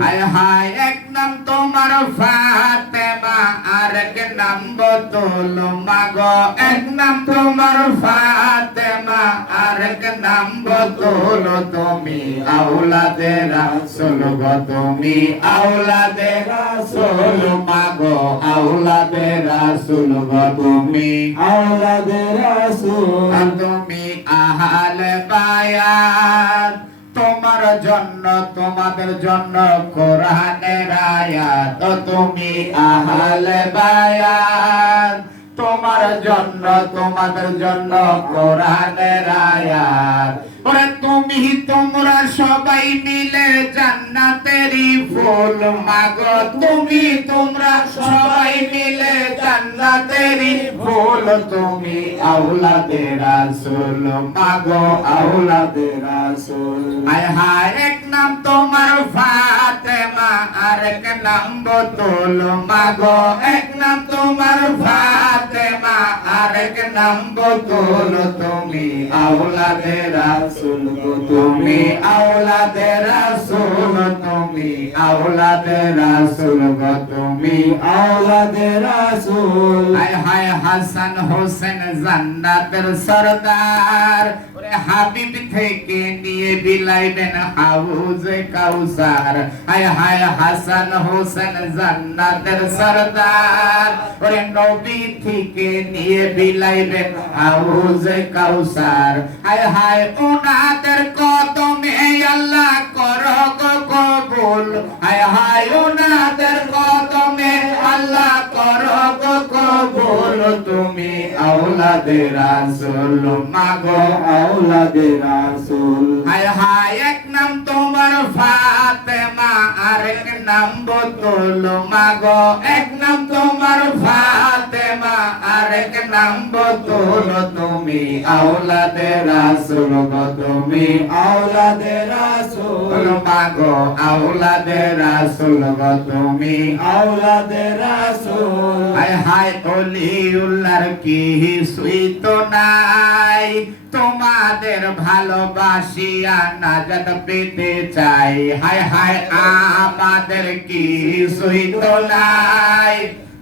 হায় হায় এক নাম তোমার ফাতেমা আর এক নাম বতুল মাগো এক নাম তোমার ফাতেমা আর এক নাম বতুল তুমি আওলাদে রাসূল গো তুমি আওলাদে রাসূল মাগো আওলাদে রাসূল গো তুমি আওলাদে রাসূল তুমি আহলে বায়াত তোমার জন্য তোমাদের জন্য কোরআনের আয়াত তুমি আহলে বায়াত তোমার জন্য তোমাদের জন্য কোরআনের আয়াত ওরে তুমি তোমরা সবাই মিলে জান্নাতেরই ফুল মাগো তুমি তোমরা সবাই মিলে জান্নাতেরই ফুল তুমি আওলাদে রাসূল মাগো আওলাদে রাসূল হায় হায় এক নাম তোমার ফাতেমা আর এক নাম বতুল মাগো এক নাম তোমার ফাতেমা আর এক নাম বতুল তুমি আওলাদে রাসূল গো তুমি আওলাদে রাসূল তুমি আওলাদে রাসূল গো তুমি আওলাদে রাসূল হায় হায় হাসান হোসেন জান্নাতের সরদার ওরে হাবিব থেকে নিয়ে বিলাইবেন হাউজে কাউসার হায় হায় হাসান হোসেন জান্নাতের সরদার ওরে নবী থেকে নিয়ে বিলাইবেন হাউজে কাউসার হায় হায় ওনাদের কদমে আল্লাহ করো গো কবুল হায় হায় ওনাদের কদমে আল্লাহ করো গো কবুল তুমি আওলাদে রাসূল মাগো আওলাদে রাসূল হায় হায় এক নাম তোমার ফাতেমা আর এক নাম বতুল মাগো এক নাম তোমার ফাতেমা আর এক নাম বতুল তুমি আওলাদে রাসূল গো তুমি আওলাদে রাসূল মাগো আওলাদে রাসূল গো তুমি আওলাদে রাসূল হায় হায় ওলিউল্লাহর কি সুইত নাই তোমাদের ভালোবাসিয়া নাজাত পেতে চাই হায় হায় আমাদের কি সুইত নাই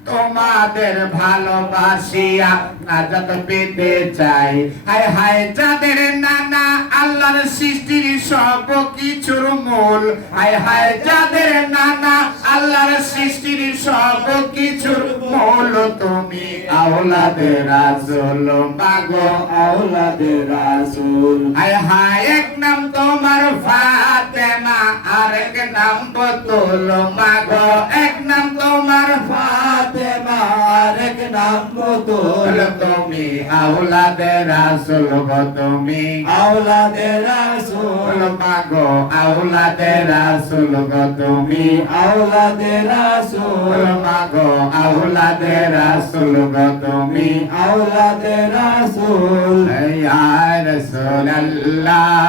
তোমাদের ভালোবাসিয়া নাজাত পেতে চাই হায় হায় যাদের নানা আল্লাহর সৃষ্টির সব কিছুর মূল হায় হায় যাদের নানা আল্লাহর সৃষ্টির সব কিছুর মূল তুমি আওলাদে রাসূল মাগো আওলাদে রাসূল হায় হায় এক নাম তোমার ফাতেমা আর এক নাম বতুল মাগো এক নাম তোমার ফাতেমা আর এক নাম বতুল তুমি আওলাদে রাসূল গো তুমি আওলাদে রাসূল মাগো আওলাদে রাসূল গো তুমি আওলাদে রাসূল মাগো আওলাদে রাসূল গো তুমি আওলাদে রাসূল ইয়া রাসূলুল্লাহ